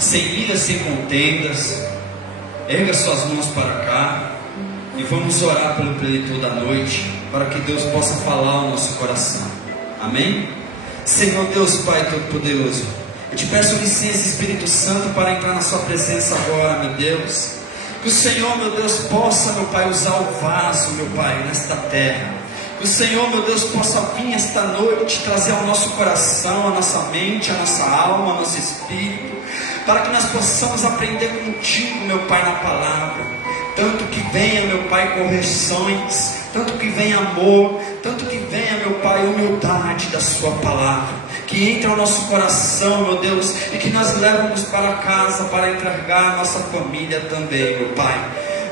sem ira, sem contendas. Erga suas mãos para cá e vamos orar pelo preletor da noite, para que Deus possa falar ao nosso coração. Amém? Senhor Deus Pai Todo-Poderoso, eu te peço licença, Espírito Santo, para entrar na sua presença agora, meu Deus. Que o Senhor, meu Deus, possa, meu Pai, usar o vaso, meu Pai, nesta terra. Que o Senhor, meu Deus, possa vir esta noite, trazer ao nosso coração, a nossa mente, a nossa alma, o nosso espírito, para que nós possamos aprender contigo, meu Pai, na palavra. Tanto que venha, meu Pai, correções, tanto que venha amor, tanto que venha, meu Pai, humildade da sua palavra. Que entre ao nosso coração, meu Deus, e que nós levamos para casa, para entregar a nossa família também, meu Pai.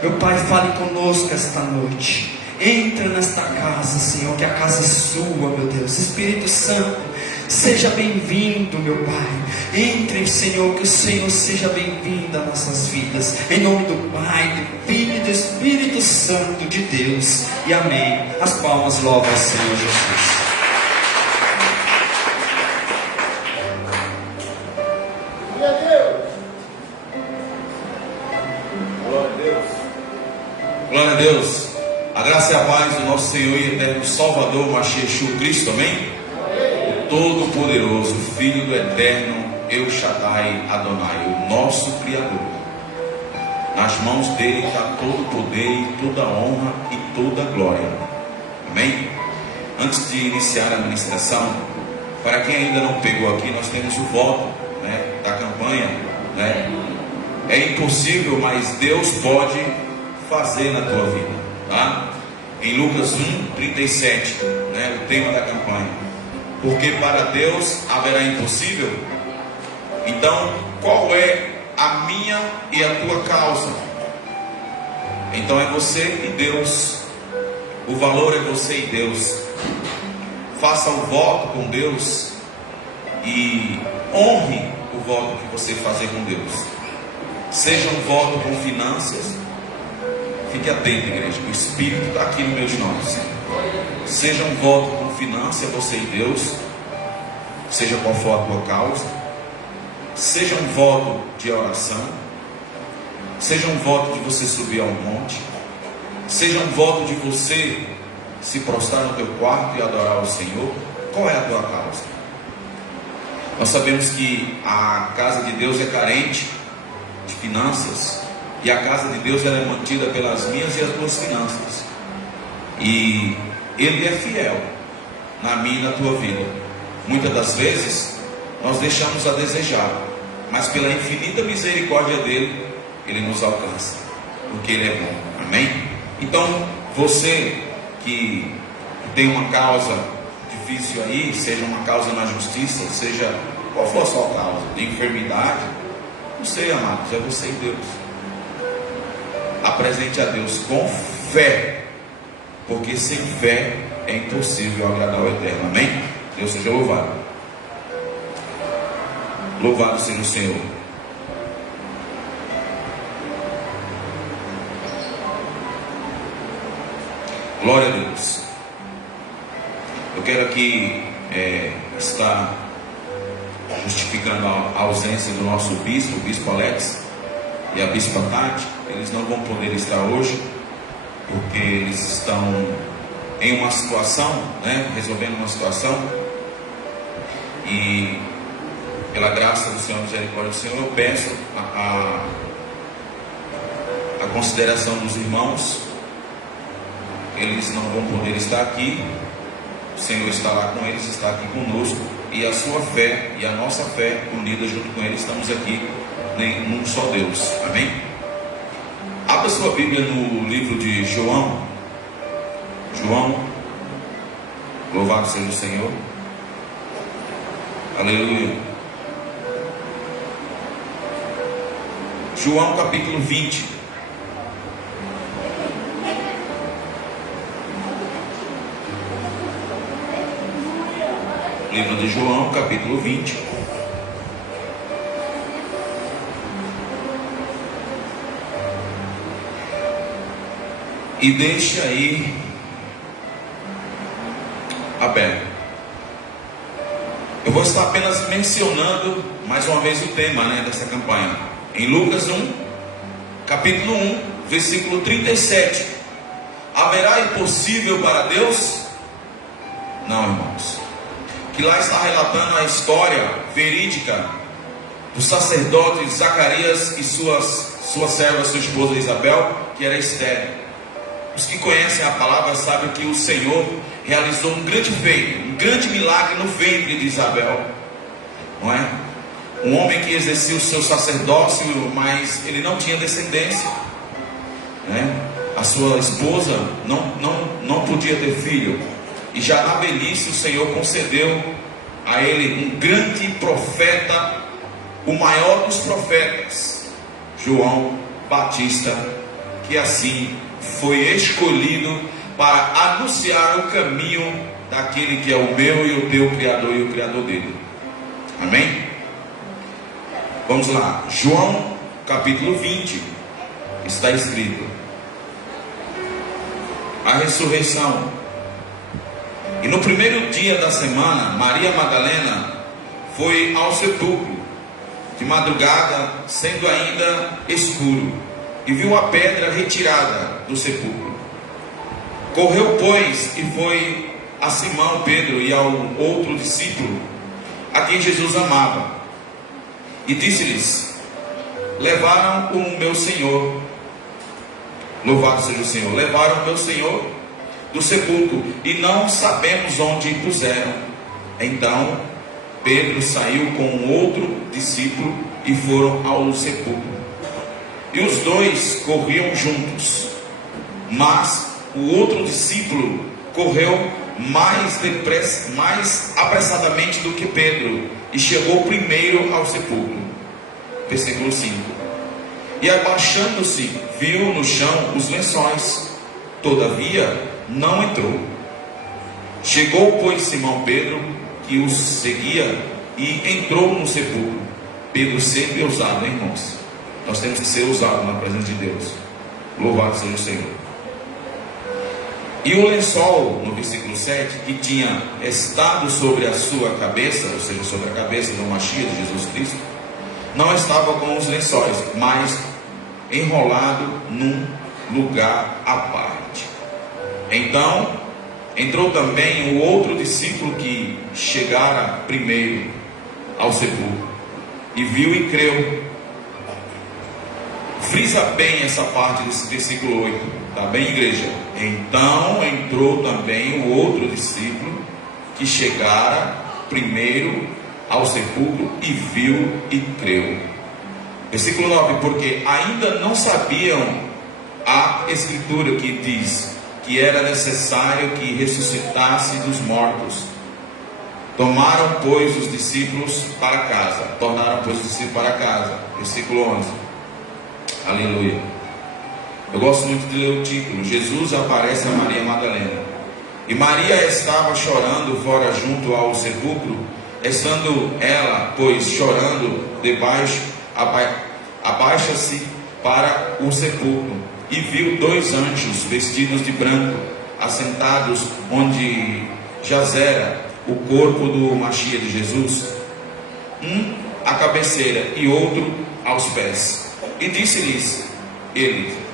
Meu Pai, fale conosco esta noite. Entra nesta casa, Senhor, que a casa é sua, meu Deus. Espírito Santo, seja bem-vindo, meu Pai. Entre, Senhor, que o Senhor seja bem-vindo às nossas vidas. Em nome do Pai, do Filho e do Espírito Santo de Deus. E amém. As palmas louvam ao Senhor Jesus. Glória a Deus. A graça e a paz do nosso Senhor e eterno Salvador, Mashiach Cristo, amém? O Todo-Poderoso, Filho do Eterno, El Shaddai Adonai, o nosso Criador. Nas mãos dele está todo o poder, toda a honra e toda a glória. Amém? Antes de iniciar a ministração, para quem ainda não pegou aqui, nós temos o voto, né, da campanha, né? É impossível, mas Deus pode fazer na tua vida, tá? Em Lucas 1:37, né, o tema da campanha. Porque para Deus haverá impossível. Então, qual é a minha e a tua causa? Então é você e Deus. O valor é você e Deus. Faça o voto com Deus e honre o voto que você fazer com Deus. Seja um voto com finanças. Fique atento, igreja, que o Espírito está aqui nos meus nomes. Seja um voto com finança, você e Deus, seja qual for a tua causa. Seja um voto de oração. Seja um voto de você subir ao monte. Seja um voto de você se prostrar no teu quarto e adorar o Senhor. Qual é a tua causa? Nós sabemos que a casa de Deus é carente de finanças. E a casa de Deus ela é mantida pelas minhas e as tuas finanças. E Ele é fiel na minha e na tua vida. Muitas das vezes nós deixamos a desejar, mas pela infinita misericórdia dEle, Ele nos alcança, porque Ele é bom. Amém? Então, você que tem uma causa difícil aí, seja uma causa na justiça, seja qual for a sua causa, de enfermidade, não sei, amados, é você e Deus. Apresente a Deus com fé, porque sem fé é impossível agradar o Eterno. Amém? Deus seja louvado. Louvado seja o Senhor. Glória a Deus. Eu quero aqui estar justificando a ausência do nosso bispo, o bispo Alex e a bispa Tati. Eles não vão poder estar hoje, porque eles estão em uma situação, né, resolvendo uma situação. E pela graça do Senhor, misericórdia do Senhor, eu peço a consideração dos irmãos. Eles não vão poder estar aqui. O Senhor está lá com eles, está aqui conosco. E a sua fé e a nossa fé unidas junto com eles, estamos aqui num só Deus. Amém? Abra sua Bíblia no livro de João. João, louvado seja o Senhor. Aleluia. João capítulo 20. Livro de João capítulo 20. E deixe aí aberto. Eu vou estar apenas mencionando mais uma vez o tema, dessa campanha. Em Lucas 1, capítulo 1, versículo 37. Haverá impossível para Deus? Não, irmãos. Que lá está relatando a história verídica do sacerdote Zacarias e sua serva, sua esposa Isabel, que era estéril. Os que conhecem a palavra sabem que o Senhor realizou um grande feito, um grande milagre no ventre de Isabel, não é? Um homem que exercia o seu sacerdócio, mas ele não tinha descendência, né? A sua esposa não podia ter filho, e já na velhice o Senhor concedeu a ele um grande profeta, o maior dos profetas, João Batista, que assim foi escolhido para anunciar o caminho daquele que é o meu e o teu Criador e o Criador dele. Amém? Vamos lá, João capítulo 20, está escrito: a ressurreição. E no primeiro dia da semana, Maria Madalena foi ao sepulcro de madrugada, sendo ainda escuro, e viu a pedra retirada do sepulcro. Correu, pois, e foi a Simão Pedro e ao outro discípulo, a quem Jesus amava, e disse-lhes: levaram o meu Senhor, louvado seja o Senhor, levaram o meu Senhor do sepulcro, e não sabemos onde puseram. Então Pedro saiu com outro discípulo e foram ao sepulcro. E os dois corriam juntos, mas o outro discípulo correu mais depressa, mais apressadamente do que Pedro, e chegou primeiro ao sepulcro. Versículo 5. E abaixando-se, viu no chão os lençóis, todavia não entrou. Chegou, pois, Simão Pedro, que os seguia, e entrou no sepulcro. Pedro sempre é usado, hein, irmãos? Nós temos que ser usados na presença de Deus. Louvado seja o Senhor. E o lençol, no versículo 7, que tinha estado sobre a sua cabeça, ou seja, sobre a cabeça do Mashiach, de Jesus Cristo, não estava com os lençóis, mas enrolado num lugar à parte. Então entrou também o outro discípulo que chegara primeiro ao sepulcro, e viu e creu. Frisa bem essa parte desse versículo 8, tá bem, igreja? Então entrou também o outro discípulo que chegara primeiro ao sepulcro e viu e creu. Versículo 9: porque ainda não sabiam a escritura que diz que era necessário que ressuscitasse dos mortos. Tornaram, pois, os discípulos para casa. Versículo 11. Aleluia. Eu gosto muito de ler o título. Jesus aparece a Maria Madalena. E Maria estava chorando fora junto ao sepulcro. Estando ela, pois, chorando debaixo, abaixa-se para o sepulcro, e viu dois anjos vestidos de branco, assentados onde jazera o corpo do Mashiach de Jesus, um à cabeceira e outro aos pés. E disse-lhes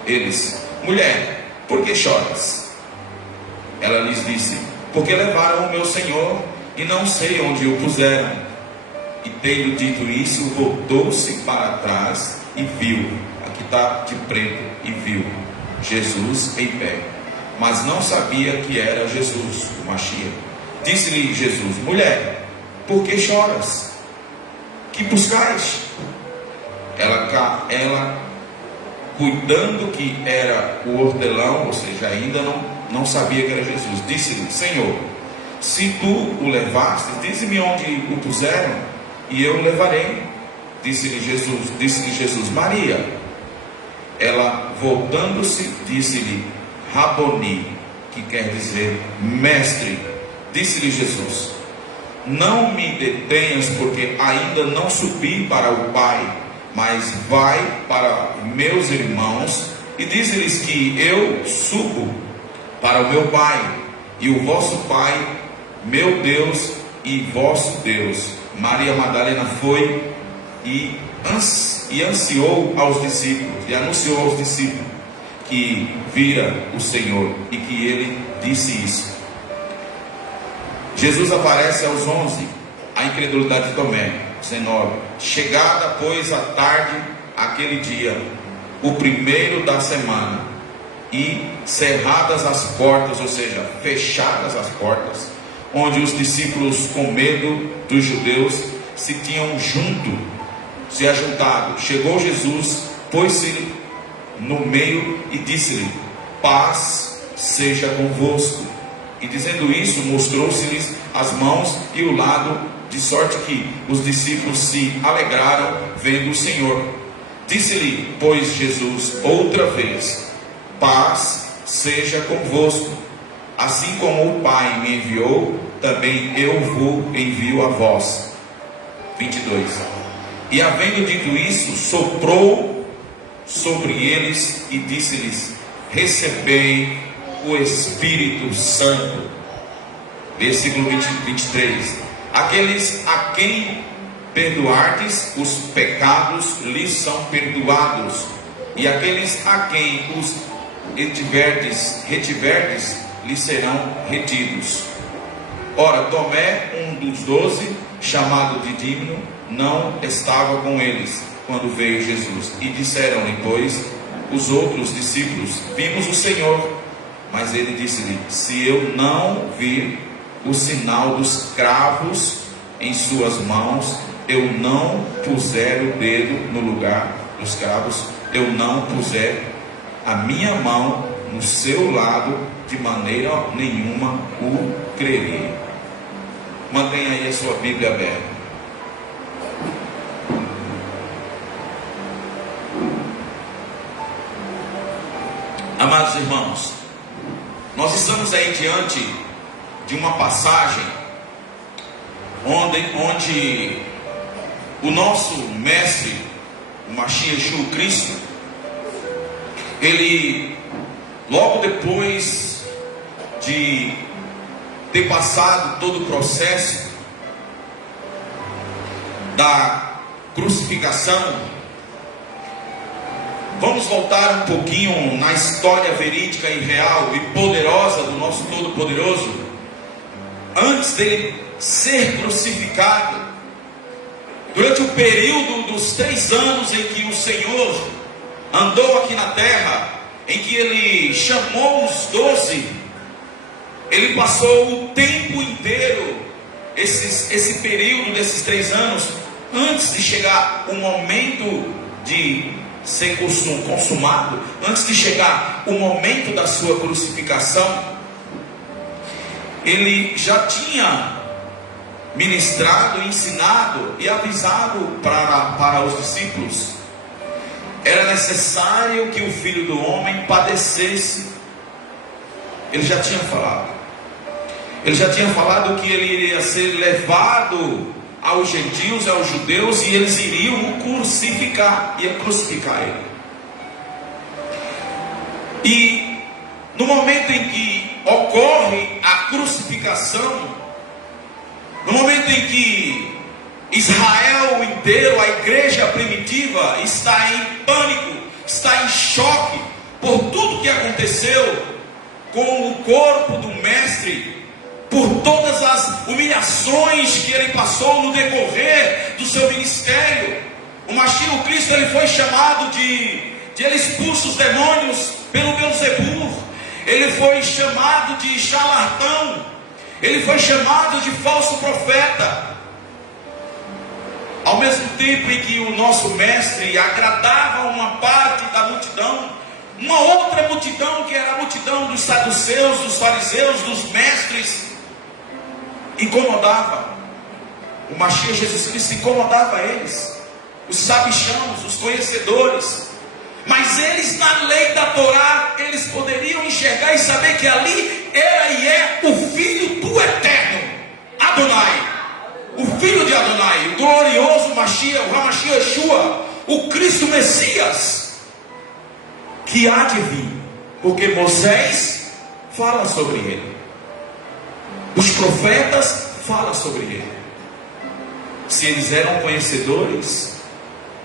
eles: mulher, por que choras? Ela lhes disse: porque levaram o meu Senhor e não sei onde o puseram. E tendo dito isso, voltou-se para trás e viu, aqui está de preto, e viu Jesus em pé, mas não sabia que era Jesus, o Mashiach. Disse-lhe Jesus: mulher, por que choras? Que buscais? Ela cuidando que era o hortelão, ou seja, ainda não sabia que era Jesus, disse-lhe: Senhor, se tu o levaste, dize-me onde o puseram, e eu o levarei. Disse-lhe Jesus: Maria. Ela, voltando-se, disse-lhe: Raboni, que quer dizer mestre. Disse-lhe Jesus: não me detenhas, porque ainda não subi para o Pai, mas vai para meus irmãos e dize-lhes que eu subo para o meu Pai e o vosso Pai, meu Deus e vosso Deus. Maria Madalena foi e anunciou aos discípulos que vira o Senhor e que ele disse isso. Jesus aparece aos 11, a incredulidade de Tomé. 19. Chegada, pois, a tarde, aquele dia, o primeiro da semana, e cerradas as portas, ou seja, fechadas as portas, onde os discípulos, com medo dos judeus, se ajuntado, chegou Jesus, pôs-se no meio e disse-lhe: paz seja convosco. E dizendo isso, mostrou-se-lhes as mãos e o lado, de sorte que os discípulos se alegraram vendo o Senhor. Disse-lhe, pois, Jesus outra vez: paz seja convosco. Assim como o Pai me enviou, também eu vos envio a vós. 22. E havendo dito isso, soprou sobre eles e disse-lhes: recebei o Espírito Santo. Versículo 23. Aqueles a quem perdoardes os pecados lhes são perdoados, e aqueles a quem os retiverdes lhes serão retidos. Ora, Tomé, um dos 12, chamado Didimo, não estava com eles quando veio Jesus. E disseram-lhe, pois, os outros discípulos: vimos o Senhor. Mas ele disse-lhe: se eu não vir o sinal dos cravos em suas mãos, eu não puser o dedo no lugar dos cravos, eu não puser a minha mão no seu lado, de maneira nenhuma o crerei. Mantenha aí a sua Bíblia aberta. Amados irmãos, nós estamos aí diante de uma passagem onde o nosso mestre, o Mashiach Yeshua Cristo, ele, logo depois de ter passado todo o processo da crucificação, vamos voltar um pouquinho na história verídica e real e poderosa do nosso Todo-Poderoso. Antes dele ser crucificado, durante o período dos 3 anos em que o Senhor andou aqui na terra, em que ele chamou os 12, ele passou o tempo inteiro, esse período desses 3 anos, antes de chegar o momento de ser consumado, antes de chegar o momento da sua crucificação, ele já tinha ministrado, ensinado e avisado para os discípulos: era necessário que o Filho do Homem padecesse. Ele já tinha falado que ele iria ser levado aos gentios, aos judeus, e eles iriam o crucificar, iam crucificar ele. E no momento em que ocorre a crucificação, no momento em que Israel inteiro, a igreja primitiva, está em pânico, está em choque por tudo que aconteceu com o corpo do mestre, por todas as humilhações que ele passou no decorrer do seu ministério. O Mashiach Cristo, ele foi chamado ele expulsa os demônios pelo Beelzebub, ele foi chamado de charlatão, ele foi chamado de falso profeta. Ao mesmo tempo em que o nosso mestre agradava uma parte da multidão, uma outra multidão, que era a multidão dos saduceus, dos fariseus, dos mestres, incomodava. O Mashiach Jesus Cristo incomodava eles, os sabichãos, os conhecedores. Mas eles, na lei da Torá, eles poderiam enxergar e saber que ali era e é o Filho do Eterno, Adonai, o Filho de Adonai, o glorioso Mashiach, o Mashiach Yeshua, o Cristo Messias, que há de vir, porque Moisés fala sobre ele, os profetas falam sobre ele. Se eles eram conhecedores,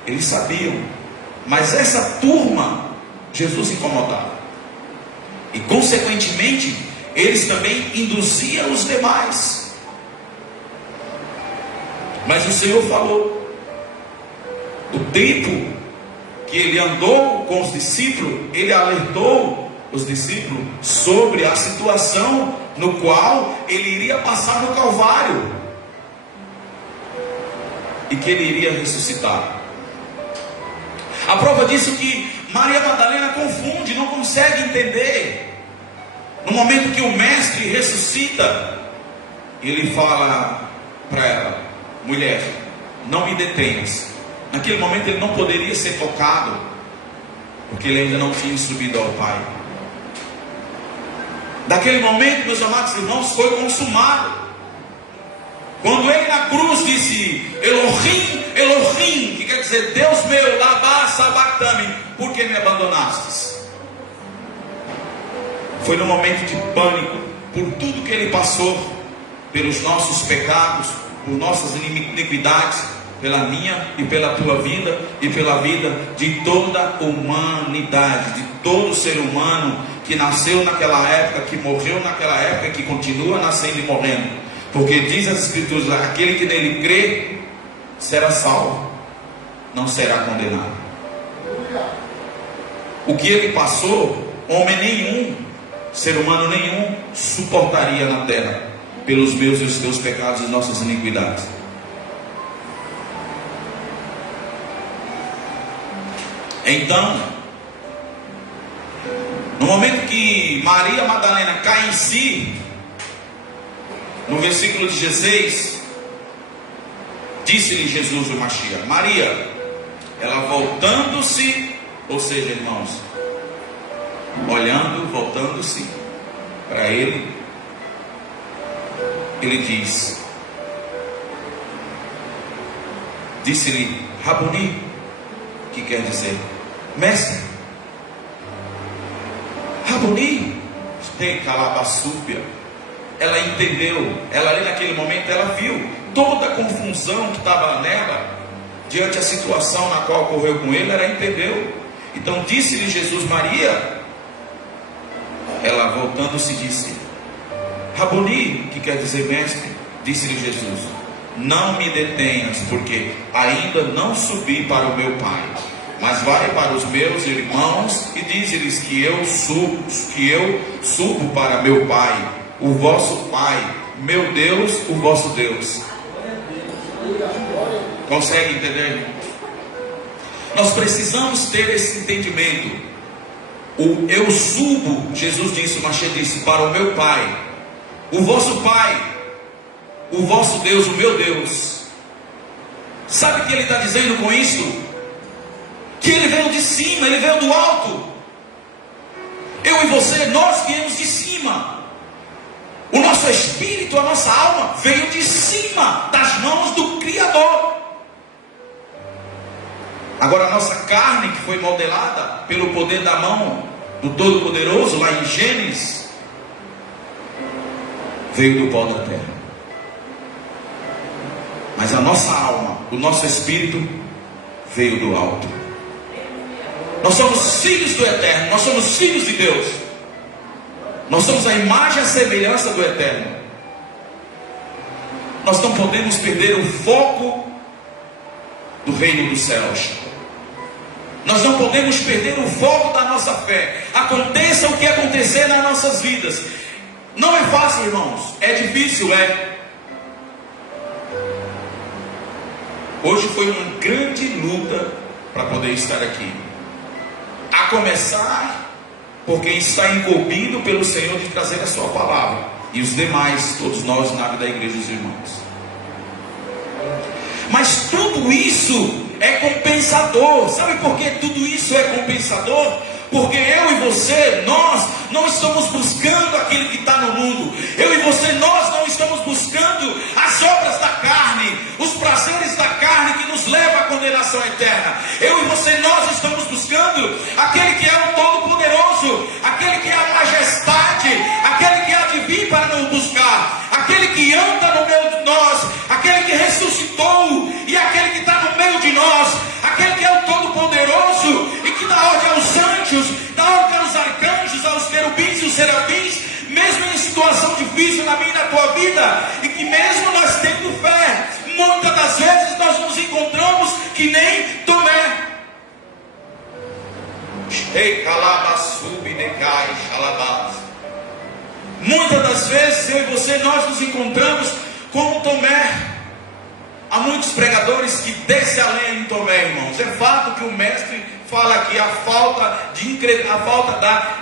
Eles sabiam. Mas essa turma, Jesus incomodava. E consequentemente, eles também induziam os demais. Mas o Senhor falou. O tempo que ele andou com os discípulos, ele alertou os discípulos sobre a situação no qual ele iria passar no Calvário. E que ele iria ressuscitar. A prova disso que Maria Madalena confunde, não consegue entender. No momento que o mestre ressuscita, ele fala para ela: mulher, não me detenhas. Naquele momento ele não poderia ser tocado, porque ele ainda não tinha subido ao Pai. Daquele momento, meus amados irmãos, foi consumado. Quando ele na cruz disse: Elohim, Elohim, que quer dizer Deus meu, lama sabachthani, por que me abandonastes? Foi no momento de pânico, por tudo que ele passou, pelos nossos pecados, por nossas iniquidades, pela minha e pela tua vida, e pela vida de toda a humanidade, de todo ser humano que nasceu naquela época, que morreu naquela época e que continua nascendo e morrendo. Porque diz as Escrituras: aquele que nele crê será salvo, não será condenado. O que ele passou, homem nenhum, ser humano nenhum, suportaria na terra, pelos meus e os teus pecados e nossas iniquidades. Então, no momento que Maria Madalena cai em si, no versículo 16, disse-lhe Jesus o Mashiach: Maria, ela voltando-se, ou seja, irmãos, olhando, voltando-se para ele, ele disse-lhe Rabuni, que quer dizer mestre. Rabuni, tem calabaçúpia. Ela entendeu, ela ali naquele momento, ela viu toda a confusão que estava nela, diante da situação na qual ocorreu com ele, ela entendeu. Então disse-lhe Jesus: Maria. Ela voltando-se disse Rabuni, que quer dizer mestre. Disse-lhe Jesus: não me detenhas, porque ainda não subi para o meu Pai, mas vai para os meus irmãos e diz-lhes que eu subo para meu Pai, o vosso Pai, meu Deus, o vosso Deus. Consegue entender, irmão? Nós precisamos ter esse entendimento. O eu subo, Jesus disse, o Mashiach disse, para o meu Pai, o vosso Pai, o vosso Deus, o meu Deus. Sabe o que ele está dizendo com isso? Que ele veio de cima, ele veio do alto. Eu e você, nós viemos de cima. O nosso espírito, a nossa alma veio de cima, das mãos do Criador. Agora a nossa carne, que foi modelada pelo poder da mão do Todo-Poderoso, lá em Gênesis, veio do pó da terra. Mas a nossa alma, o nosso espírito, veio do alto. Nós somos filhos do Eterno, nós somos filhos de Deus. Nós somos a imagem e a semelhança do Eterno. Nós não podemos perder o foco do reino dos céus. Nós não podemos perder o foco da nossa fé. Aconteça o que acontecer nas nossas vidas. Não é fácil, irmãos. É difícil, é. Hoje foi uma grande luta para poder estar aqui. A começar por quem está incumbido pelo Senhor de trazer a sua palavra. E os demais, todos nós na vida da igreja dos irmãos. Mas tudo isso é compensador. Sabe por que tudo isso é compensador? Porque eu e você, nós não estamos buscando aquilo que está no mundo. Eu e você, nós não estamos buscando as obras da carne, os prazeres da carne que nos levam à condenação eterna. Eu e você, nós estamos buscando aquele que é o Todo-Poderoso, aquele que é a majestade, aquele que há de vir para nos buscar, aquele que anda no meio de nós, aquele que ressuscitou e aquele que está no meio de nós, aquele que vida, e que mesmo nós tendo fé, muitas das vezes nós nos encontramos que nem Tomé. Muitas das vezes eu e você, nós nos encontramos como Tomé. Há muitos pregadores que descem a lenha em Tomé, irmãos. É fato que o mestre fala aqui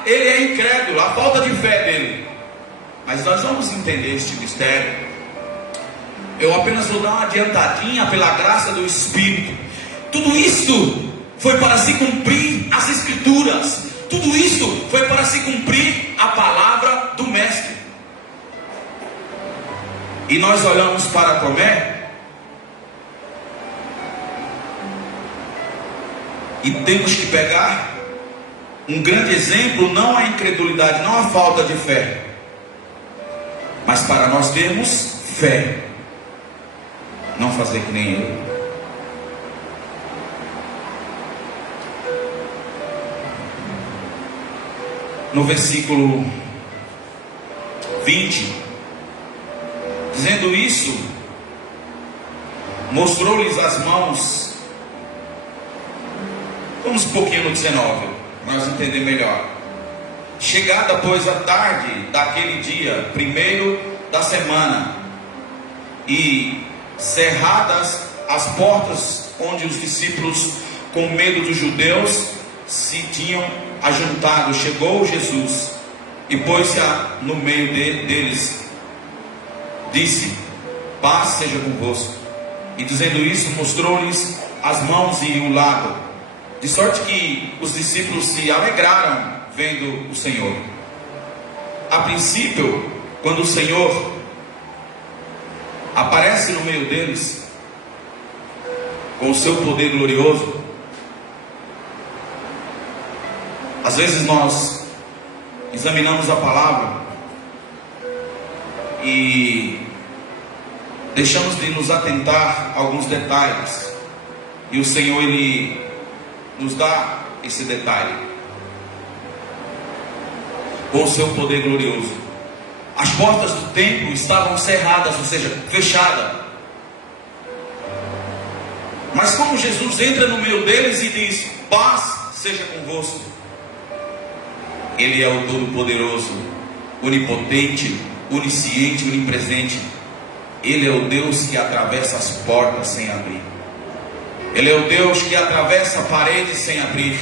ele é incrédulo, a falta de fé dele. Mas nós vamos entender este mistério. Eu apenas vou dar uma adiantadinha pela graça do Espírito. Tudo isto foi para se cumprir as Escrituras. Tudo isto foi para se cumprir a palavra do mestre. E nós olhamos para Tomé e temos que pegar um grande exemplo, não a incredulidade, não a falta de fé, mas para nós termos fé, não fazer que nem ele. No versículo 20, dizendo isso, mostrou-lhes as mãos. Vamos um pouquinho no 19, para nós entender melhor. Chegada, pois, a tarde daquele dia, primeiro da semana, e cerradas as portas onde os discípulos, com medo dos judeus, se tinham ajuntado, chegou Jesus e pôs-se no meio deles, disse: paz seja convosco. E dizendo isso, mostrou-lhes as mãos e o lado, de sorte que os discípulos se alegraram vendo o Senhor. A princípio, quando o Senhor aparece no meio deles com o seu poder glorioso, às vezes nós examinamos a palavra e deixamos de nos atentar a alguns detalhes, e o Senhor, Ele nos dá esse detalhe com o seu poder glorioso. As portas do templo estavam cerradas, ou seja, fechadas. Mas como Jesus entra no meio deles e diz: paz seja convosco, Ele é o Todo-Poderoso, onipotente, onisciente, onipresente. Ele é o Deus que atravessa as portas sem abrir. Ele é o Deus que atravessa paredes sem abrir.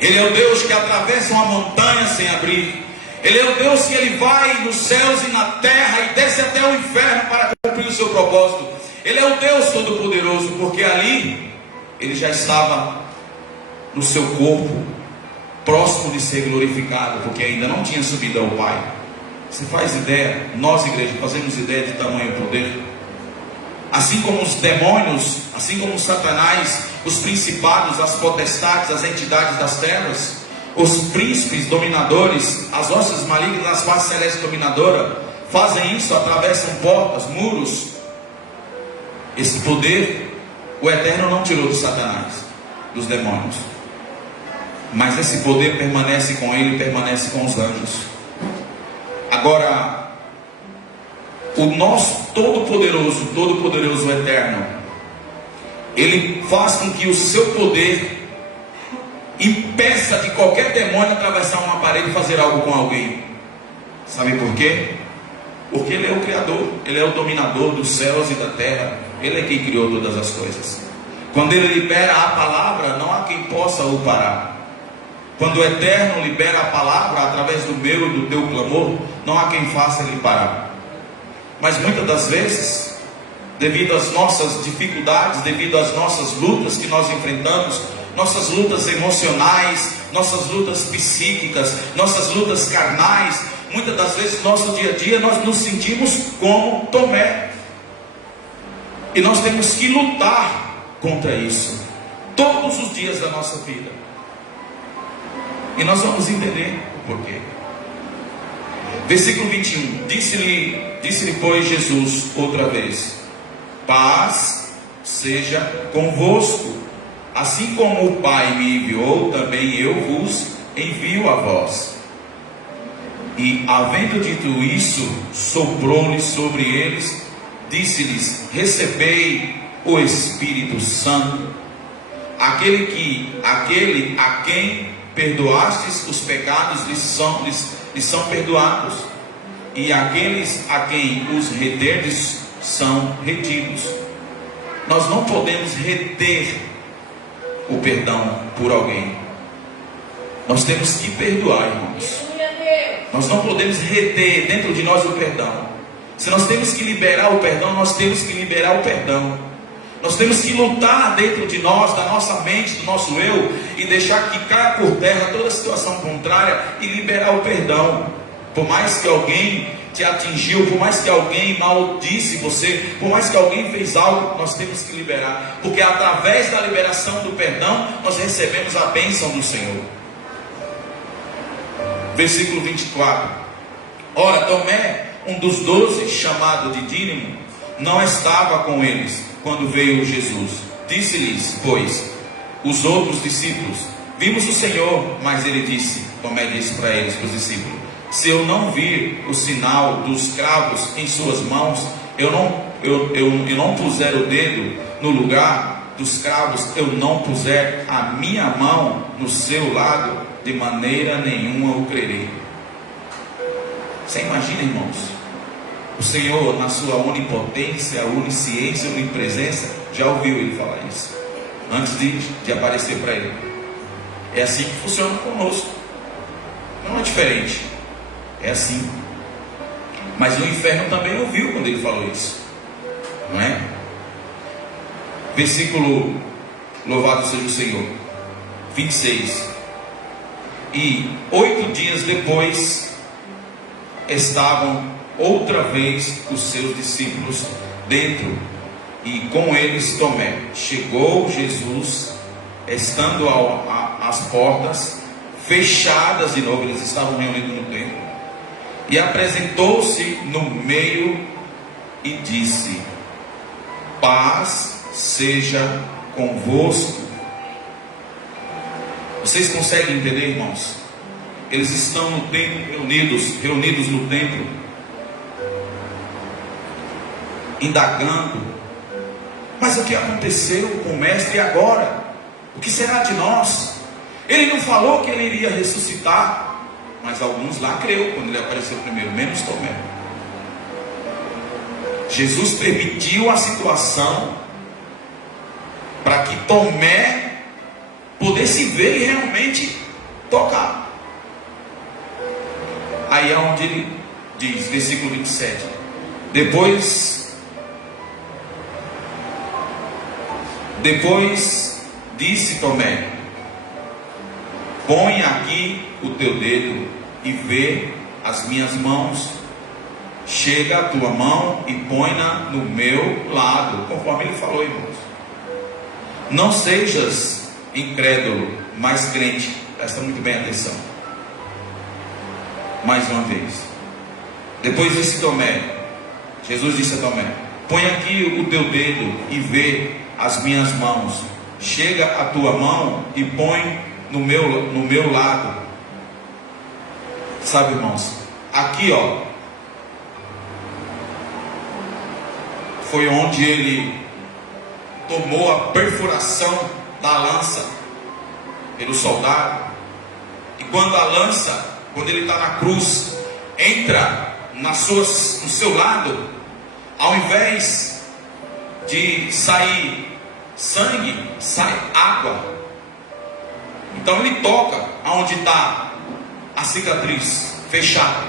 Ele é o Deus que atravessa uma montanha sem abrir. Ele é o Deus que Ele vai nos céus e na terra e desce até o inferno para cumprir o seu propósito. Ele é o Deus Todo-Poderoso, porque ali Ele já estava no seu corpo, próximo de ser glorificado, porque ainda não tinha subido ao Pai. Você faz ideia? Nós, igreja, fazemos ideia de tamanho poder? Assim como os demônios, assim como Satanás, os principados, as potestades, as entidades das trevas, os príncipes dominadores, as hostes malignas nas faces celestes dominadoras, fazem isso, atravessam portas, muros. Esse poder o Eterno não tirou de Satanás, dos demônios, mas esse poder permanece com ele, permanece com os anjos. Agora, o nosso Todo-Poderoso Eterno, Ele faz com que o seu poder impeça de qualquer demônio atravessar uma parede e fazer algo com alguém. Sabe por quê? Porque Ele é o Criador, Ele é o dominador dos céus e da terra. Ele é quem criou todas as coisas. Quando Ele libera a palavra, não há quem possa o parar. Quando o Eterno libera a palavra através do meu e do teu clamor, não há quem faça Ele parar. Mas muitas das vezes, devido às nossas dificuldades, devido às nossas lutas que nós enfrentamos, nossas lutas emocionais, nossas lutas psíquicas, nossas lutas carnais, muitas das vezes no nosso dia a dia nós nos sentimos como Tomé. E nós temos que lutar contra isso todos os dias da nossa vida. E nós vamos entender o porquê. Versículo 21. Disse-lhe, pois, Jesus outra vez: paz seja convosco. Assim como o Pai me enviou, também eu vos envio a vós. E havendo dito isso, soprou-lhes sobre eles, disse-lhes: recebei o Espírito Santo. Aquele a quem perdoastes os pecados lhes são perdoados, e aqueles a quem os reterdes são retidos. Nós não podemos reter o perdão por alguém. Nós temos que perdoar, irmãos. Nós não podemos reter dentro de nós o perdão. Se nós temos que liberar o perdão, nós temos que liberar o perdão. Nós temos que lutar dentro de nós, da nossa mente, do nosso eu, e deixar que caia por terra toda situação contrária e liberar o perdão. Por mais que alguém te atingiu, por mais que alguém maldisse você, por mais que alguém fez algo, nós temos que liberar, porque através da liberação do perdão nós recebemos a bênção do Senhor. Versículo 24. Ora, Tomé, um dos 12, chamado de Dídimo, não estava com eles quando veio Jesus. Disse-lhes, pois, os outros discípulos: vimos o Senhor. Mas ele disse, Tomé disse para eles, para os discípulos: se eu não vir o sinal dos cravos em suas mãos, eu não puser o dedo no lugar dos cravos, eu não puser a minha mão no seu lado, de maneira nenhuma eu crerei. Você imagina, irmãos, o Senhor, na sua onipotência, onisciência, onipresença, já ouviu ele falar isso antes de aparecer para ele. É assim que funciona conosco. Não é diferente. É assim. Mas o inferno também ouviu quando ele falou isso, não é? Versículo, louvado seja o Senhor, 26. E 8 dias depois estavam outra vez os seus discípulos dentro, e com eles Tomé. Chegou Jesus, estando as portas fechadas de novo, eles estavam reunidos no templo, e apresentou-se no meio e disse: paz seja convosco. Vocês conseguem entender, irmãos? Eles estão no templo reunidos no templo, indagando: mas o que aconteceu com o mestre agora? O que será de nós? Ele não falou que ele iria ressuscitar? Mas alguns lá creu quando ele apareceu primeiro, menos Tomé. Jesus permitiu a situação para que Tomé pudesse ver e realmente tocar. Aí é onde ele diz, versículo 27, depois disse Tomé: põe aqui o teu dedo e vê as minhas mãos. Chega a tua mão e põe-na no meu lado, conforme ele falou, irmãos. Não sejas incrédulo, mas crente. Presta muito bem atenção. Mais uma vez. Depois disse Tomé, Jesus disse a Tomé: põe aqui o teu dedo e vê as minhas mãos. Chega a tua mão e põe no meu lado. Sabe, irmãos, aqui foi onde ele tomou a perfuração da lança pelo soldado. E quando a lança, quando ele está na cruz, entra no seu lado, ao invés de sair sangue, sai água. Então ele toca aonde está a cicatriz fechada,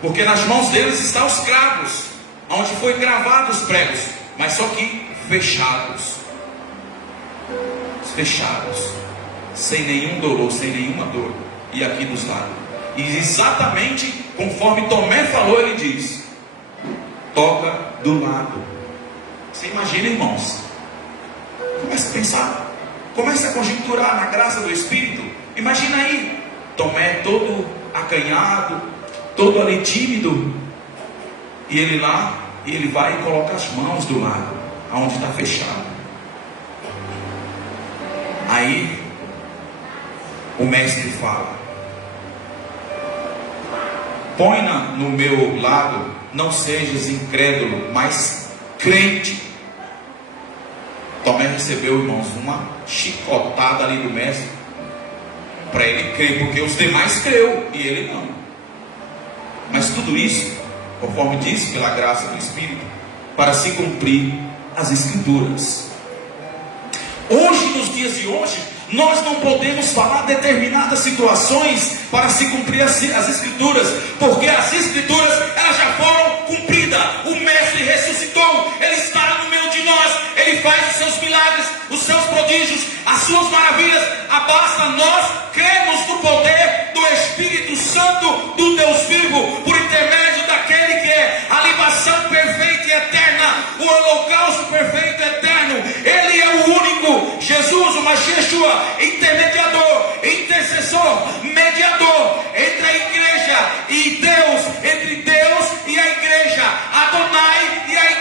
porque nas mãos deles estão os cravos, onde foi cravados os pregos, mas só que fechados, sem nenhum dolor, sem nenhuma dor. E aqui dos lados, e exatamente conforme Tomé falou, ele diz: toca do lado. Você imagina, irmãos? Comece a pensar, comece a conjecturar na graça do Espírito. Imagina aí, Tomé todo acanhado, todo ali tímido, e ele lá, e ele vai e coloca as mãos do lado, aonde está fechado. Aí o mestre fala: põe-na no meu lado, não sejas incrédulo, mas crente. Tomé recebeu, irmãos, uma chicotada ali do mestre, para ele crer, porque os demais creu e ele não. Mas tudo isso, conforme disse, pela graça do Espírito, para se cumprir as Escrituras. Hoje, nos dias de hoje, nós não podemos falar determinadas situações para se cumprir as Escrituras, porque as Escrituras, elas já foram cumpridas. O Mestre ressuscitou, Ele está no meio de nós, Ele faz os seus milagres, os seus prodígios, as suas maravilhas. Basta nós crermos no poder do Espírito Santo do Deus vivo, por intermédio daquele que é a libação perfeita e eterna, o holocausto perfeito e eterno. Ele é o único, Jesus, o Yeshua, intermediador, intercessor, mediador entre a igreja e Deus, entre Deus e a igreja, Adonai e a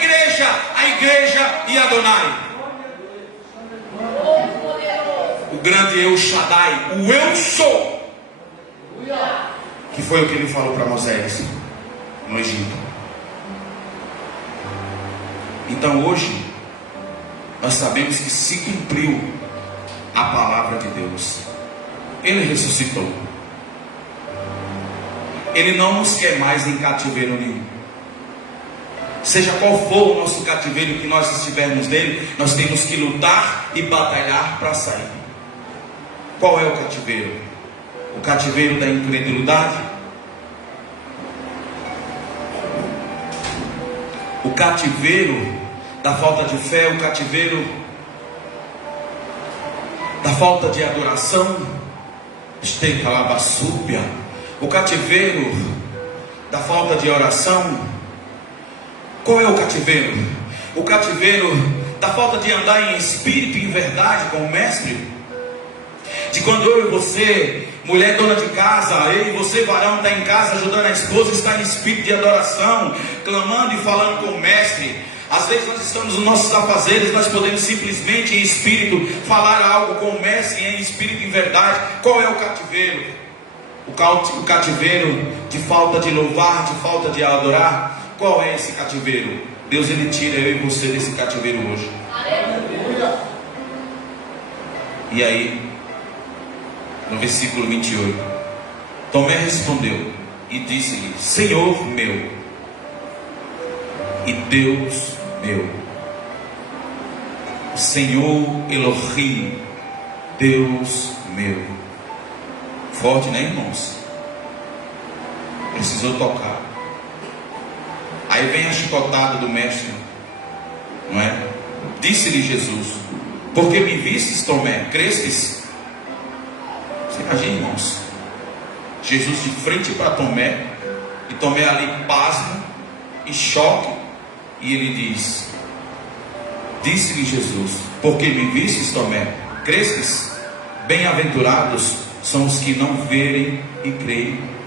igreja e Adonai. O grande Eu Shaddai, o Eu Sou, que foi o que ele falou para Moisés no Egito. Então hoje nós sabemos que se cumpriu a palavra de Deus. Ele ressuscitou. Ele não nos quer mais em cativeiro nenhum. Seja qual for o nosso cativeiro que nós estivermos nele, nós temos que lutar e batalhar para sair. Qual é o cativeiro? O cativeiro da incredulidade? O cativeiro da falta de fé? O cativeiro da falta de adoração? O cativeiro da falta de oração? Qual é o cativeiro? O cativeiro da falta de andar em espírito e em verdade com o Mestre? De quando eu e você, mulher dona de casa, eu e você, varão, está em casa ajudando a esposa, está em espírito de adoração, clamando e falando com o Mestre. Às vezes nós estamos nos nossos afazeres, nós podemos simplesmente em espírito falar algo com o Mestre, em espírito e em verdade. Qual é o cativeiro? O cativeiro de falta de louvar, de falta de adorar. Qual é esse cativeiro? Deus, Ele tira eu e você desse cativeiro hoje. Aleluia. E aí, no versículo 28, Tomé respondeu e disse-lhe: Senhor meu e Deus meu. Senhor Elohim, Deus meu. Forte, né, irmãos? Precisou tocar. Aí vem a chicotada do mestre, não é? Disse-lhe Jesus: porque me vistes, Tomé, cresces? Você imagina, irmãos, Jesus de frente para Tomé, e Tomé ali pasmo, em choque, e ele diz: disse-lhe Jesus: porque me vistes, Tomé, cresces? Bem-aventurados são os que não verem e creem.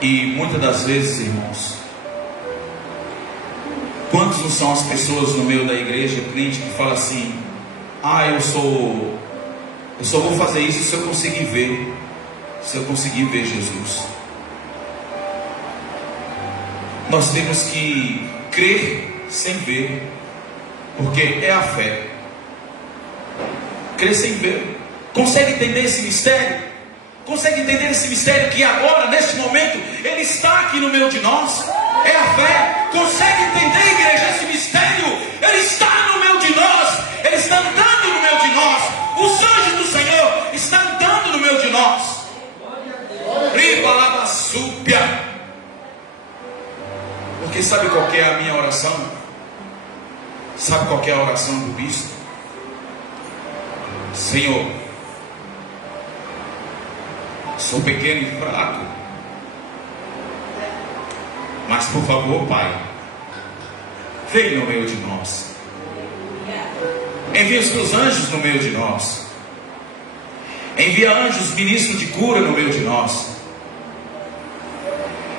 E muitas das vezes, irmãos, quantos não são as pessoas no meio da igreja, crente, que fala assim: ah, eu só vou fazer isso se eu conseguir ver, Jesus. Nós temos que crer sem ver, porque é a fé. Crer sem ver. Consegue entender esse mistério? Consegue entender esse mistério que agora, neste momento, Ele está aqui no meio de nós? É a fé. Consegue entender, igreja, esse mistério? Ele está no meio de nós. Ele está andando no meio de nós. Os anjos do Senhor estão andando no meio de nós. Porque sabe qual que é a minha oração? Sabe qual que é a oração do bispo? Senhor, sou pequeno e fraco, mas por favor, Pai, vem no meio de nós. Envia os teus anjos no meio de nós. Envia anjos ministros de cura no meio de nós.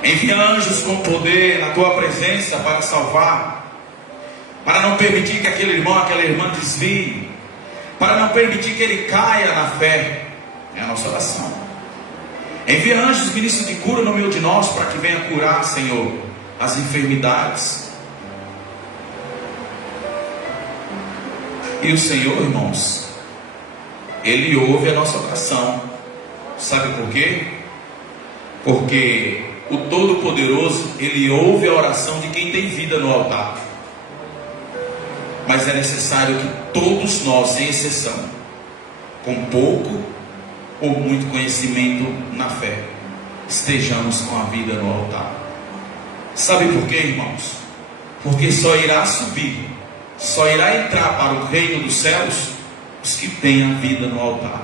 Envia anjos com poder na tua presença para salvar, para não permitir que aquele irmão, aquela irmã desvie, para não permitir que ele caia na fé. É a nossa oração. Envia anjos, ministros de cura no meio de nós, para que venha curar, Senhor, as enfermidades. E o Senhor, irmãos, Ele ouve a nossa oração. Sabe por quê? Porque o Todo-Poderoso, Ele ouve a oração de quem tem vida no altar. Mas é necessário que todos nós, sem exceção, com pouco ou muito conhecimento na fé, estejamos com a vida no altar. Sabe por quê, irmãos? Porque só irá subir, só irá entrar para o reino dos céus os que têm a vida no altar.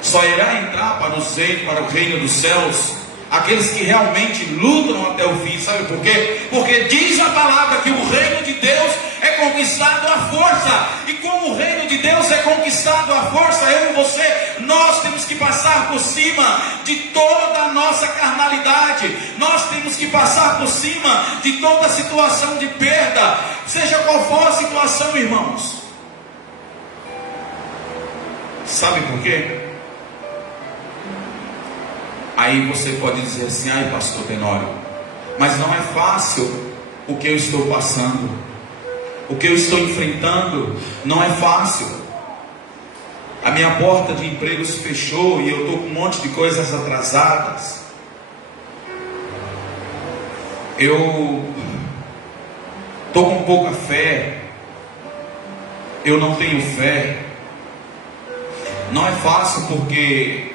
Só irá entrar para o reino dos céus aqueles que realmente lutam até o fim. Sabe por quê? Porque diz a palavra que o reino de Deus é conquistado à força. E como o reino de Deus é conquistado à força, eu e você, nós temos que passar por cima de toda a nossa carnalidade. Nós temos que passar por cima de toda situação de perda, seja qual for a situação, irmãos. Sabe por quê? Aí você pode dizer assim: ai, pastor Tenório, mas não é fácil o que eu estou passando, o que eu estou enfrentando não é fácil. A minha porta de emprego se fechou e eu estou com um monte de coisas atrasadas. Eu estou com pouca fé, eu não tenho fé. Não é fácil porque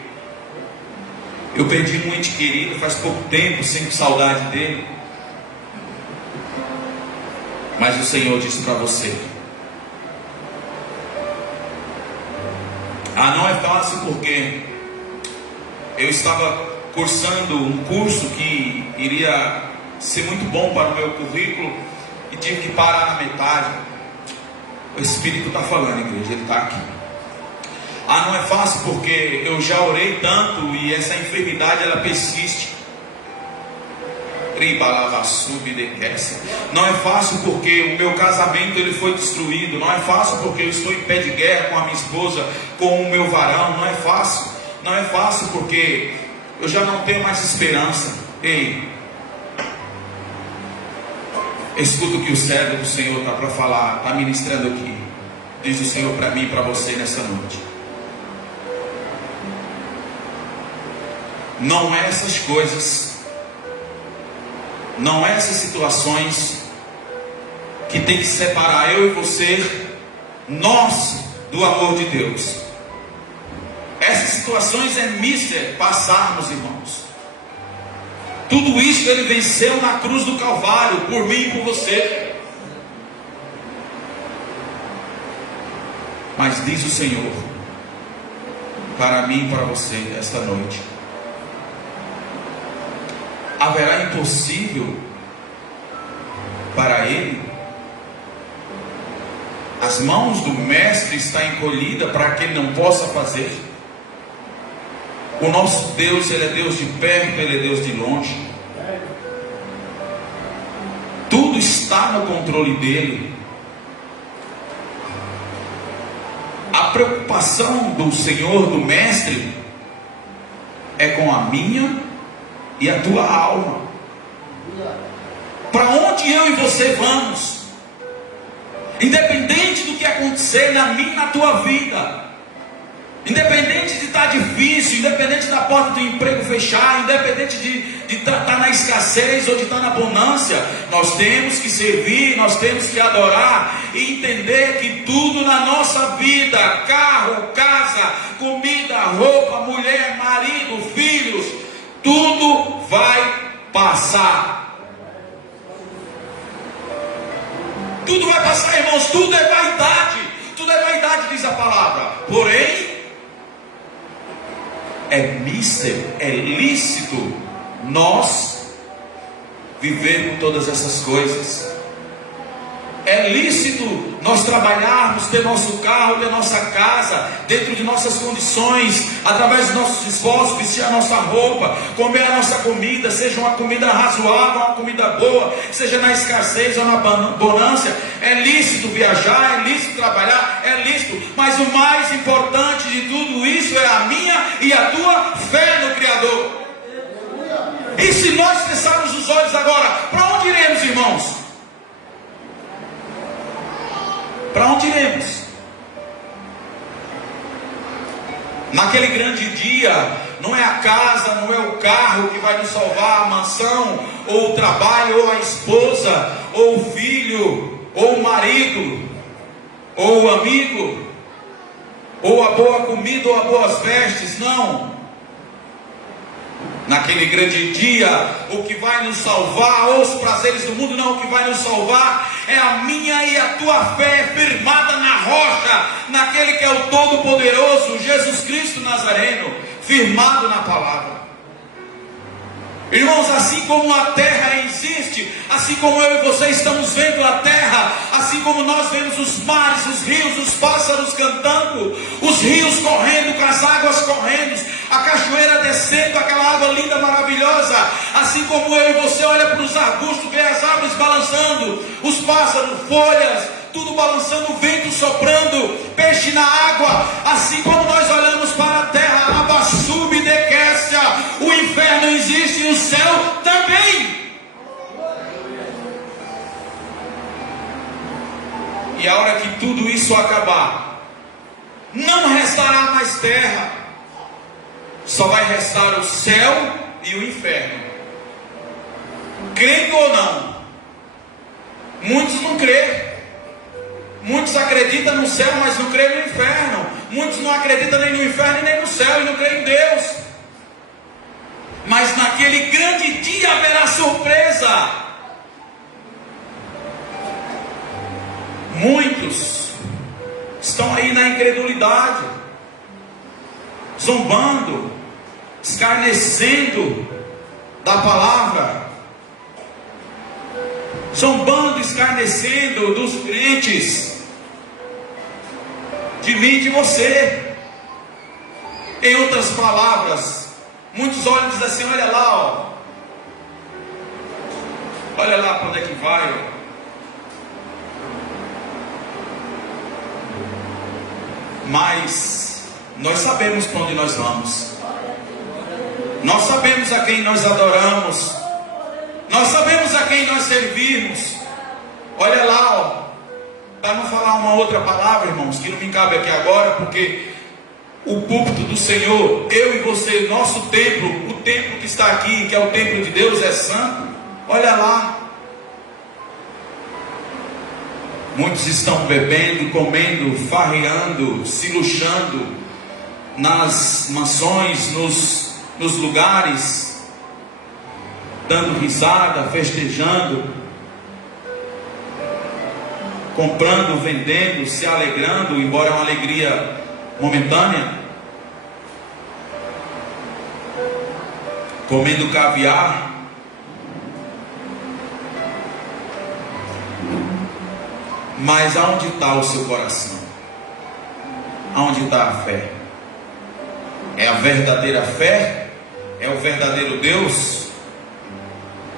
eu perdi um ente querido faz pouco tempo, sinto saudade dele. Mas o Senhor disse para você: não é fácil porque eu estava cursando um curso que iria ser muito bom para o meu currículo e tive que parar na metade. O Espírito está falando, igreja, ele está aqui. Não é fácil porque eu já orei tanto e essa enfermidade ela persiste. Não é fácil porque o meu casamento ele foi destruído. Não é fácil porque eu estou em pé de guerra com a minha esposa, com o meu varão. Não é fácil. Não é fácil porque eu já não tenho mais esperança. Ei, escuta o que o servo do Senhor está para falar, está ministrando aqui. Diz o Senhor para mim e para você nessa noite: não é essas coisas, não é essas situações que tem que separar eu e você, nós, do amor de Deus. Essas situações é mister passarmos, irmãos. Tudo isso ele venceu na cruz do Calvário, por mim e por você. Mas diz o Senhor para mim e para você esta noite: haverá impossível para Ele? As mãos do Mestre estão encolhidas para que Ele não possa fazer? O nosso Deus, Ele é Deus de perto, Ele é Deus de longe. Tudo está no controle dEle. A preocupação do Senhor, do Mestre, é com a minha e a tua alma. Para onde eu e você vamos, independente do que acontecer na minha e na tua vida, independente de estar difícil, independente da porta do emprego fechar, independente de estar na escassez ou de estar na abundância, nós temos que servir, nós temos que adorar e entender que tudo na nossa vida, carro, casa, comida, roupa, mulher, marido, filhos, tudo vai passar. Tudo vai passar, irmãos. Tudo é vaidade. Tudo é vaidade, diz a palavra. Porém, é lícito nós vivermos todas essas coisas. É lícito nós trabalharmos, ter nosso carro, ter nossa casa, dentro de nossas condições, através dos nossos esforços, vestir a nossa roupa, comer a nossa comida, seja uma comida razoável, uma comida boa, seja na escassez ou na abundância. É lícito viajar, é lícito trabalhar, é lícito, mas o mais importante de tudo isso é a minha e a tua fé no Criador. E se nós fecharmos os olhos agora, para onde iremos, irmãos? Para onde iremos? Naquele grande dia, não é a casa, não é o carro que vai nos salvar, a mansão, ou o trabalho, ou a esposa, ou o filho, ou o marido, ou o amigo, ou a boa comida, ou as boas vestes, não. Naquele grande dia, o que vai nos salvar, ou os prazeres do mundo, não, o que vai nos salvar é a minha e a tua fé firmada na rocha, naquele que é o Todo-Poderoso, Jesus Cristo Nazareno, firmado na palavra. Irmãos, assim como a terra existe, assim como eu e você estamos vendo a terra, assim como nós vemos os mares, os rios, os pássaros cantando, os rios correndo, com as águas correndo, a cachoeira descendo, aquela água linda, maravilhosa, assim como eu e você olha para os arbustos, vê as árvores balançando, os pássaros, folhas, tudo balançando, o vento soprando, peixe na água, assim como nós olhamos para a terra, Abassub de Quécia, o inferno existe e o céu também. E a hora que tudo isso acabar, não restará mais terra, só vai restar o céu e o inferno. Crendo ou não, muitos não creem. Muitos acreditam no céu, mas não creem no inferno. Muitos não acreditam nem no inferno nem no céu e não creem em Deus. Mas naquele grande dia haverá surpresa. Muitos estão aí na incredulidade, zombando, escarnecendo da palavra, zombando, escarnecendo dos crentes, de mim e de você. Em outras palavras, muitos olham e dizem assim: olha lá, ó, olha lá para onde é que vai, ó. Mas nós sabemos para onde nós vamos, nós sabemos a quem nós adoramos, nós sabemos a quem nós servimos. Olha lá, ó, para não falar uma outra palavra, irmãos, que não me cabe aqui agora, porque o púlpito do Senhor, eu e você, nosso templo, o templo que está aqui, que é o templo de Deus, é santo. Olha lá. Muitos estão bebendo, comendo, farreando, se luxando nas mansões, nos lugares, dando risada, festejando, comprando, vendendo, se alegrando, embora é uma alegria momentânea, comendo caviar. Mas aonde está o seu coração? Aonde está a fé? É a verdadeira fé? É o verdadeiro Deus?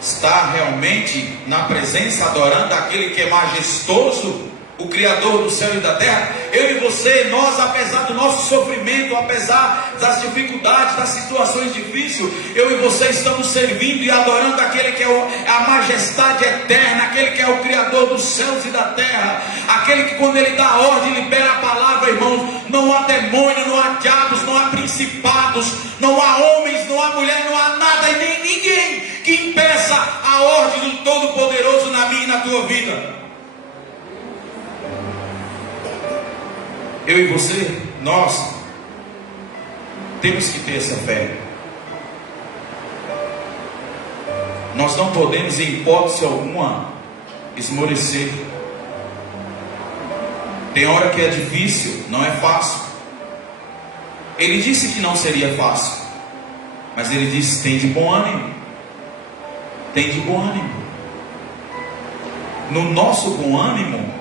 Está realmente na presença, adorando aquele que é majestoso, o Criador do céu e da terra? Eu e você, nós, apesar do nosso sofrimento, apesar das dificuldades, das situações difíceis, eu e você estamos servindo e adorando aquele que é a majestade eterna, aquele que é o Criador dos céus e da terra, aquele que quando Ele dá a ordem, libera a palavra, irmãos. Não há demônio, não há diabos, não há principados, não há homens, não há mulher, não há nada e nem ninguém que impeça a ordem do Todo-Poderoso na minha e na tua vida. Eu e você, nós temos que ter essa fé. Nós não podemos, em hipótese alguma, esmorecer. Tem hora que é difícil, não é fácil. Ele disse que não seria fácil, mas ele disse: tem de bom ânimo. Tem de bom ânimo. No nosso bom ânimo,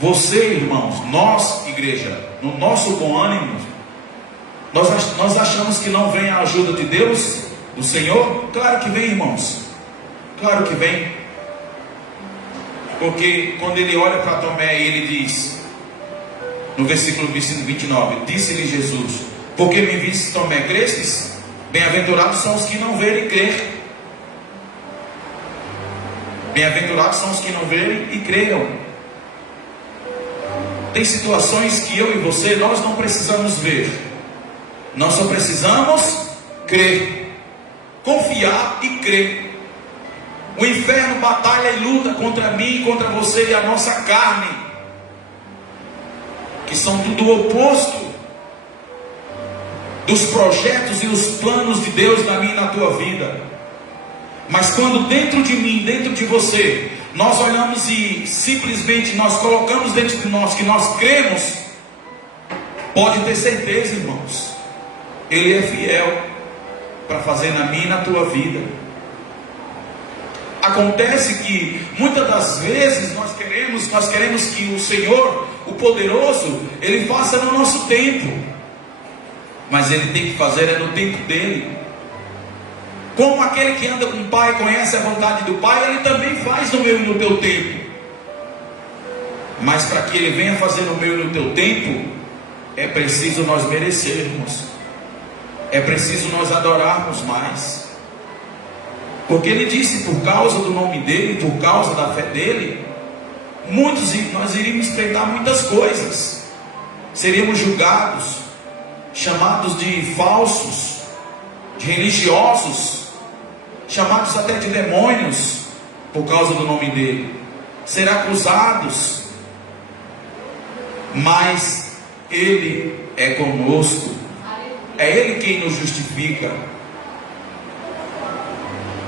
você, irmãos, nós, igreja, no nosso bom ânimo, nós achamos que não vem a ajuda de Deus, do Senhor? Claro que vem, irmãos, claro que vem. Porque quando ele olha para Tomé, ele diz, no versículo 29, disse-lhe Jesus: porque me viste, Tomé, crestes? Bem-aventurados são os que não verem e crer. Bem-aventurados são os que não verem e creiam. Tem situações que eu e você, nós não precisamos ver. Nós só precisamos crer. Confiar e crer. O inferno batalha e luta contra mim, contra você e a nossa carne, que são tudo o oposto dos projetos e os planos de Deus na minha e na tua vida. Mas quando dentro de mim, dentro de você, nós olhamos e simplesmente nós colocamos dentro de nós que nós cremos, pode ter certeza, irmãos, Ele é fiel para fazer na minha e na tua vida. Acontece que muitas das vezes nós queremos que o Senhor, o poderoso, Ele faça no nosso tempo, mas Ele tem que fazer no tempo dEle. Como aquele que anda com o Pai, conhece a vontade do Pai, Ele também faz no meu e no teu tempo. Mas para que Ele venha fazer no meu e no teu tempo, é preciso nós merecermos, é preciso nós adorarmos mais. Porque Ele disse, por causa do nome dEle, por causa da fé dEle, nós iríamos enfrentar muitas coisas. Seríamos julgados, chamados de falsos, de religiosos, chamados até de demônios, por causa do nome dEle. Ser acusados. Mas Ele é conosco. É Ele quem nos justifica.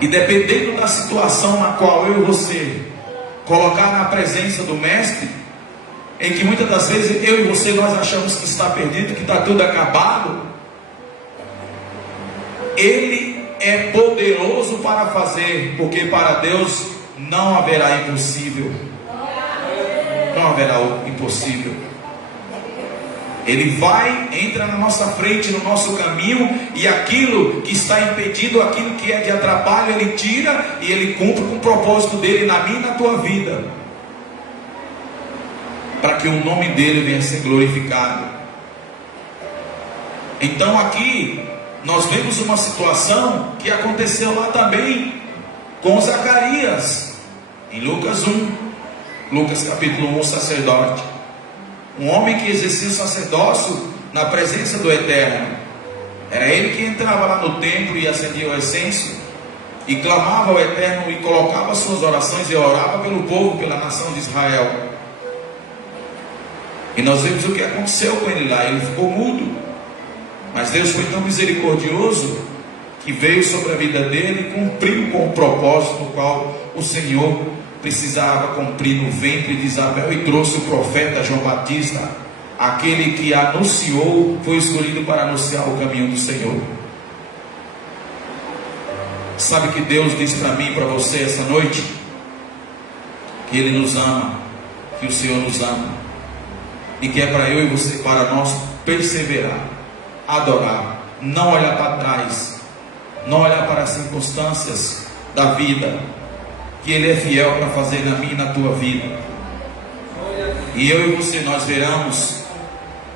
E dependendo da situação na qual eu e você colocar na presença do Mestre, em que muitas das vezes eu e você nós achamos que está perdido, que está tudo acabado, Ele é poderoso para fazer, porque para Deus não haverá impossível. Não haverá impossível. Ele vai, entra na nossa frente, no nosso caminho, e aquilo que está impedido, aquilo que é de atrapalho, Ele tira e Ele cumpre com o propósito dEle na minha e na tua vida, para que o nome dEle venha a ser glorificado. Então aqui nós vemos uma situação que aconteceu lá também com Zacarias, em Lucas 1, Lucas capítulo 1, sacerdote. Um homem que exercia o sacerdócio na presença do Eterno. Era ele que entrava lá no templo e acendia o incenso e clamava ao Eterno e colocava suas orações e orava pelo povo, pela nação de Israel. E nós vemos o que aconteceu com ele lá. Ele ficou mudo, mas Deus foi tão misericordioso que veio sobre a vida dele e cumpriu com o propósito no qual o Senhor precisava cumprir no ventre de Isabel, e trouxe o profeta João Batista, aquele que anunciou, foi escolhido para anunciar o caminho do Senhor. Sabe que Deus diz para mim e para você essa noite? Que Ele nos ama, que o Senhor nos ama, e que é para eu e você, para nós perseverar, adorar, não olhar para trás, não olhar para as circunstâncias da vida, que Ele é fiel para fazer na minha e na tua vida. E eu e você, nós veremos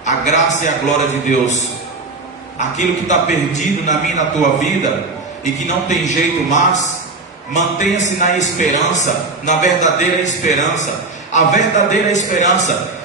a graça e a glória de Deus. Aquilo que está perdido na minha e na tua vida, e que não tem jeito mais, mantenha-se na esperança, na verdadeira esperança. A verdadeira esperança